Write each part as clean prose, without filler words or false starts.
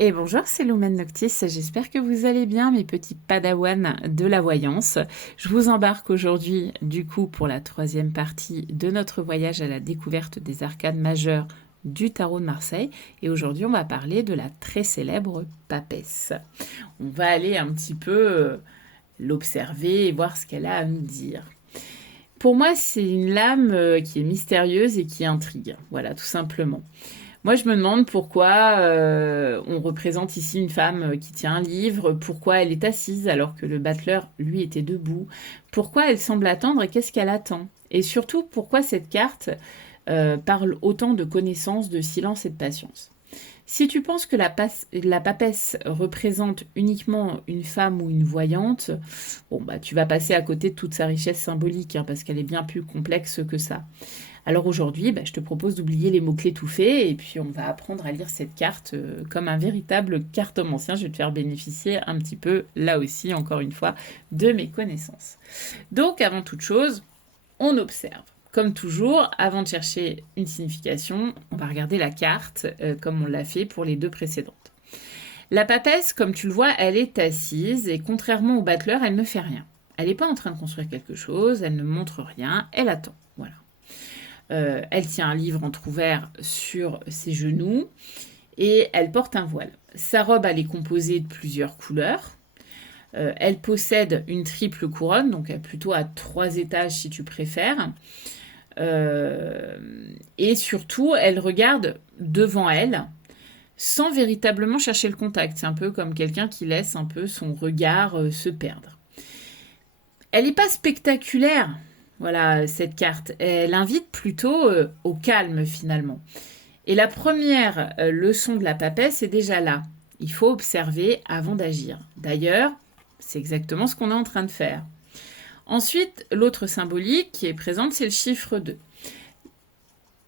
Et bonjour, c'est Lumen Noctis. J'espère que vous allez bien, mes petits padawans de la voyance. Je vous embarque aujourd'hui, du coup, pour la troisième partie de notre voyage à la découverte des arcanes majeures du tarot de Marseille. Et aujourd'hui, on va parler de la très célèbre papesse. On va aller un petit peu l'observer et voir ce qu'elle a à nous dire. Pour moi, c'est une lame qui est mystérieuse et qui intrigue. Voilà, tout simplement. Moi, je me demande pourquoi on représente ici une femme qui tient un livre, pourquoi elle est assise alors que le battleur, lui, était debout, pourquoi elle semble attendre et qu'est-ce qu'elle attend. Et surtout, pourquoi cette carte parle autant de connaissance, de silence et de patience. Si tu penses que la papesse représente uniquement une femme ou une voyante, bon, bah, tu vas passer à côté de toute sa richesse symbolique, hein, parce qu'elle est bien plus complexe que ça. Alors aujourd'hui, bah, je te propose d'oublier les mots-clés tout faits et puis on va apprendre à lire cette carte comme un véritable cartomancien. Je vais te faire bénéficier un petit peu, là aussi, encore une fois, de mes connaissances. Donc, avant toute chose, on observe. Comme toujours, avant de chercher une signification, on va regarder la carte comme on l'a fait pour les deux précédentes. La papesse, comme tu le vois, elle est assise et contrairement au battleur, elle ne fait rien. Elle n'est pas en train de construire quelque chose, elle ne montre rien, elle attend. Voilà. Elle tient un livre entrouvert sur ses genoux et elle porte un voile. Sa robe, elle est composée de plusieurs couleurs. Elle possède une triple couronne, donc plutôt à 3 étages si tu préfères. Et surtout, elle regarde devant elle sans véritablement chercher le contact. C'est un peu comme quelqu'un qui laisse un peu son regard se perdre. Elle n'est pas spectaculaire, voilà, cette carte. Elle invite plutôt au calme finalement. Et la première leçon de la papesse est déjà là. Il faut observer avant d'agir. D'ailleurs, c'est exactement ce qu'on est en train de faire. Ensuite, l'autre symbolique qui est présente, c'est le chiffre 2.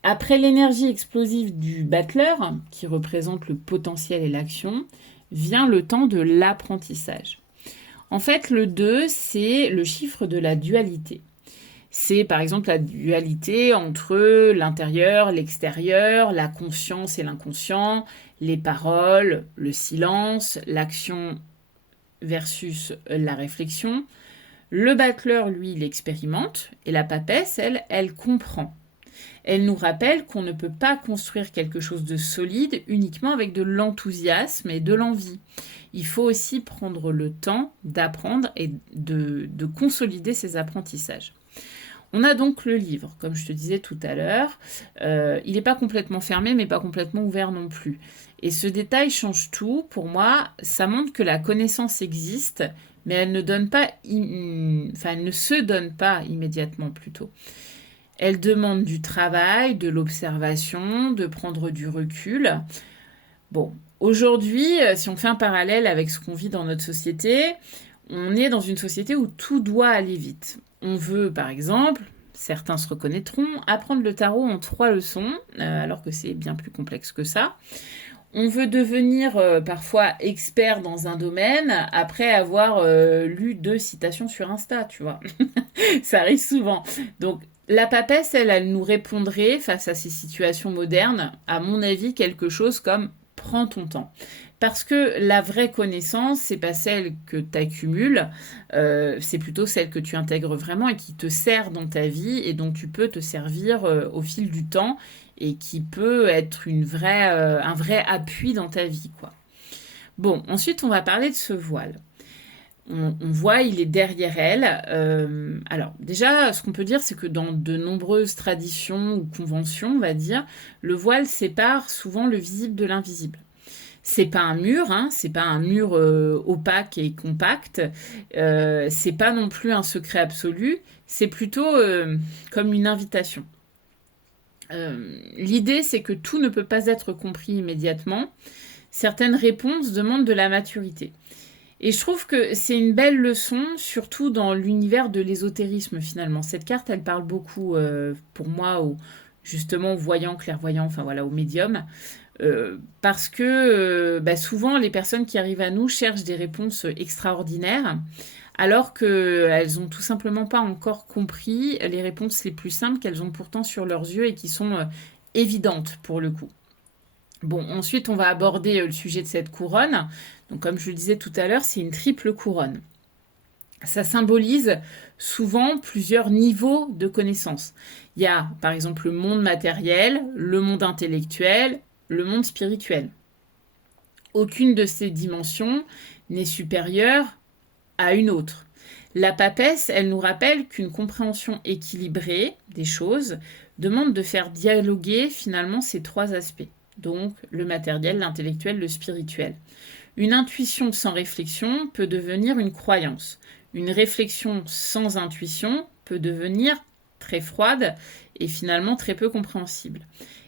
Après l'énergie explosive du battleur, qui représente le potentiel et l'action, vient le temps de l'apprentissage. En fait, le 2, c'est le chiffre de la dualité. C'est par exemple la dualité entre l'intérieur, l'extérieur, la conscience et l'inconscient, les paroles, le silence, l'action versus la réflexion. Le battleur, lui, il expérimente et la papesse, elle comprend. Elle nous rappelle qu'on ne peut pas construire quelque chose de solide uniquement avec de l'enthousiasme et de l'envie. Il faut aussi prendre le temps d'apprendre et de consolider ses apprentissages. On a donc le livre, comme je te disais tout à l'heure. Il n'est pas complètement fermé, mais pas complètement ouvert non plus. Et ce détail change tout. Pour moi, ça montre que la connaissance existe, mais elle ne elle ne se donne pas immédiatement plutôt. Elle demande du travail, de l'observation, de prendre du recul. Bon, aujourd'hui, si on fait un parallèle avec ce qu'on vit dans notre société, on est dans une société où tout doit aller vite. On veut, par exemple, certains se reconnaîtront, apprendre le tarot en 3 leçons, alors que c'est bien plus complexe que ça. On veut devenir parfois expert dans un domaine après avoir lu 2 citations sur Insta, tu vois. Ça arrive souvent. Donc, la papesse, elle nous répondrait face à ces situations modernes, à mon avis, quelque chose comme prends ton temps. Parce que la vraie connaissance, c'est pas celle que tu accumules, c'est plutôt celle que tu intègres vraiment et qui te sert dans ta vie et dont tu peux te servir au fil du temps et qui peut être un vrai appui dans ta vie, quoi. Bon, ensuite, on va parler de ce voile. On voit, il est derrière elle. Alors, déjà, ce qu'on peut dire, c'est que dans de nombreuses traditions ou conventions, on va dire, le voile sépare souvent le visible de l'invisible. C'est pas un mur, hein, c'est pas un mur opaque et compact. C'est pas non plus un secret absolu. C'est plutôt comme une invitation. L'idée, c'est que tout ne peut pas être compris immédiatement. Certaines réponses demandent de la maturité. Et je trouve que c'est une belle leçon, surtout dans l'univers de l'ésotérisme finalement. Cette carte, elle parle beaucoup pour moi justement aux voyants, clairvoyants, enfin voilà, aux médiums. Parce que souvent les personnes qui arrivent à nous cherchent des réponses extraordinaires, alors qu'elles n'ont tout simplement pas encore compris les réponses les plus simples qu'elles ont pourtant sur leurs yeux et qui sont évidentes pour le coup. Bon, ensuite, on va aborder le sujet de cette couronne. Donc, comme je le disais tout à l'heure, c'est une triple couronne. Ça symbolise souvent plusieurs niveaux de connaissances. Il y a, par exemple, le monde matériel, le monde intellectuel, le monde spirituel. Aucune de ces dimensions n'est supérieure à une autre. La papesse, elle nous rappelle qu'une compréhension équilibrée des choses demande de faire dialoguer finalement ces trois aspects. Donc le matériel, l'intellectuel, le spirituel. Une intuition sans réflexion peut devenir une croyance. Une réflexion sans intuition peut devenir très froide et finalement très peu compréhensible.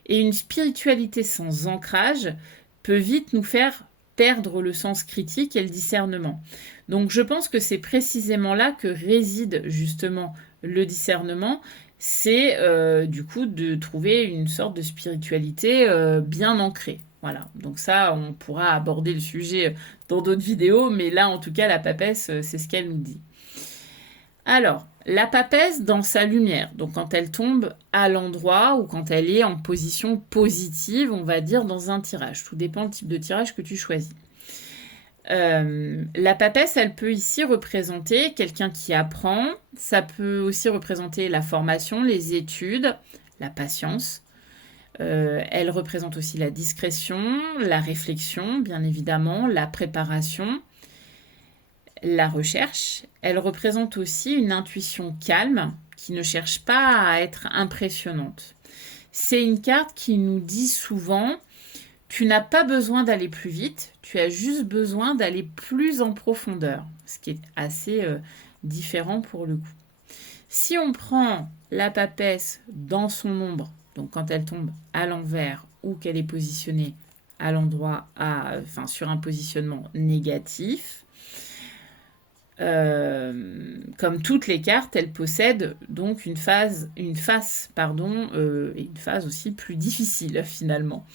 Et une spiritualité sans ancrage peut vite nous faire perdre le sens critique et le discernement. Donc je pense que c'est précisément là que réside justement le discernement, c'est du coup de trouver une sorte de spiritualité bien ancrée. Voilà, donc ça, on pourra aborder le sujet dans d'autres vidéos, mais là, en tout cas, la papesse, c'est ce qu'elle nous dit. Alors, la papesse dans sa lumière, donc quand elle tombe à l'endroit ou quand elle est en position positive, on va dire dans un tirage. Tout dépend du type de tirage que tu choisis. La papesse, elle peut ici représenter quelqu'un qui apprend. Ça peut aussi représenter la formation, les études, la patience. Elle représente aussi la discrétion, la réflexion, bien évidemment, la préparation, la recherche. Elle représente aussi une intuition calme qui ne cherche pas à être impressionnante. C'est une carte qui nous dit souvent, tu n'as pas besoin d'aller plus vite, tu as juste besoin d'aller plus en profondeur, ce qui est assez différent pour le coup. Si on prend la papesse dans son ombre, donc quand elle tombe à l'envers ou qu'elle est positionnée à l'endroit, sur un positionnement négatif, comme toutes les cartes, elle possède donc une face aussi plus difficile finalement.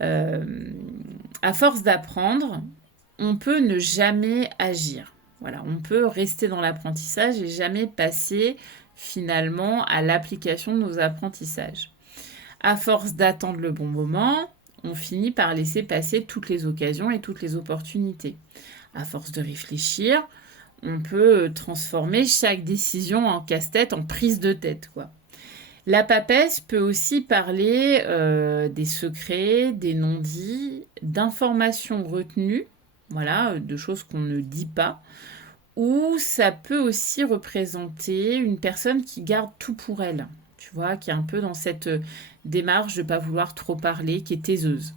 À force d'apprendre, on peut ne jamais agir. Voilà, on peut rester dans l'apprentissage et jamais passer finalement à l'application de nos apprentissages. À force d'attendre le bon moment, on finit par laisser passer toutes les occasions et toutes les opportunités. À force de réfléchir, on peut transformer chaque décision en casse-tête, en prise de tête, quoi. La papesse peut aussi parler des secrets, des non-dits, d'informations retenues, voilà, de choses qu'on ne dit pas, ou ça peut aussi représenter une personne qui garde tout pour elle, tu vois, qui est un peu dans cette démarche de ne pas vouloir trop parler, qui est taiseuse.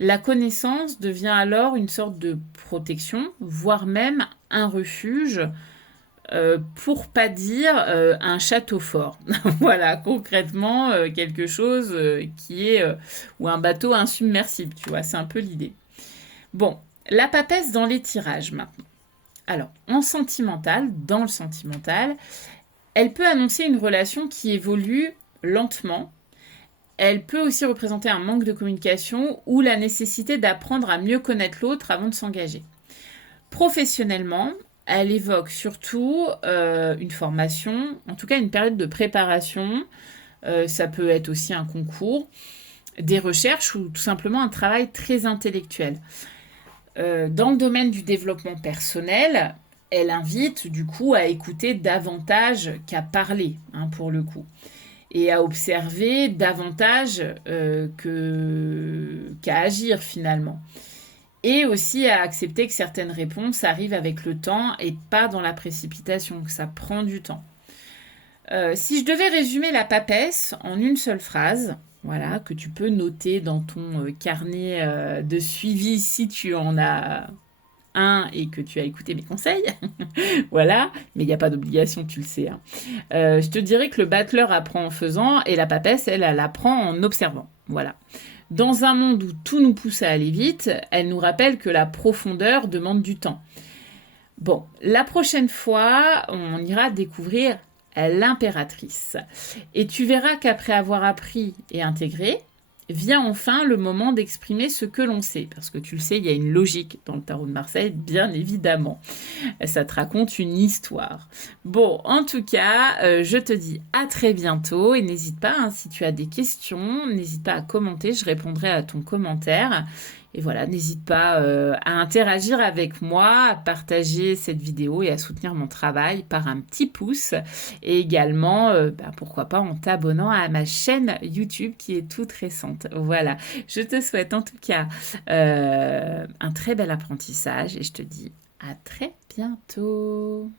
La connaissance devient alors une sorte de protection, voire même un refuge, pour pas dire un château fort. Voilà, concrètement, quelque chose qui est... ou un bateau insubmersible, tu vois, c'est un peu l'idée. Bon, la papesse dans les tirages maintenant. Alors, dans le sentimental, elle peut annoncer une relation qui évolue lentement. Elle peut aussi représenter un manque de communication ou la nécessité d'apprendre à mieux connaître l'autre avant de s'engager. Professionnellement, elle évoque surtout une formation, en tout cas une période de préparation. Ça peut être aussi un concours, des recherches ou tout simplement un travail très intellectuel. Dans le domaine du développement personnel, elle invite du coup à écouter davantage qu'à parler, pour le coup, et à observer davantage qu'à agir finalement. Et aussi à accepter que certaines réponses arrivent avec le temps et pas dans la précipitation, que ça prend du temps. Si je devais résumer la papesse en une seule phrase, voilà, que tu peux noter dans ton carnet de suivi si tu en as un et que tu as écouté mes conseils, voilà, mais il n'y a pas d'obligation, tu le sais. Je te dirais que le battleur apprend en faisant et la papesse, elle apprend en observant, voilà. Dans un monde où tout nous pousse à aller vite, elle nous rappelle que la profondeur demande du temps. Bon, la prochaine fois, on ira découvrir l'impératrice. Et tu verras qu'après avoir appris et intégré, vient enfin le moment d'exprimer ce que l'on sait. Parce que tu le sais, il y a une logique dans le tarot de Marseille, bien évidemment. Ça te raconte une histoire. Bon, en tout cas, je te dis à très bientôt et n'hésite pas, hein, si tu as des questions, n'hésite pas à commenter, je répondrai à ton commentaire. Et voilà, n'hésite pas à interagir avec moi, à partager cette vidéo et à soutenir mon travail par un petit pouce. Et également, pourquoi pas en t'abonnant à ma chaîne YouTube qui est toute récente. Voilà, je te souhaite en tout cas un très bel apprentissage et je te dis à très bientôt.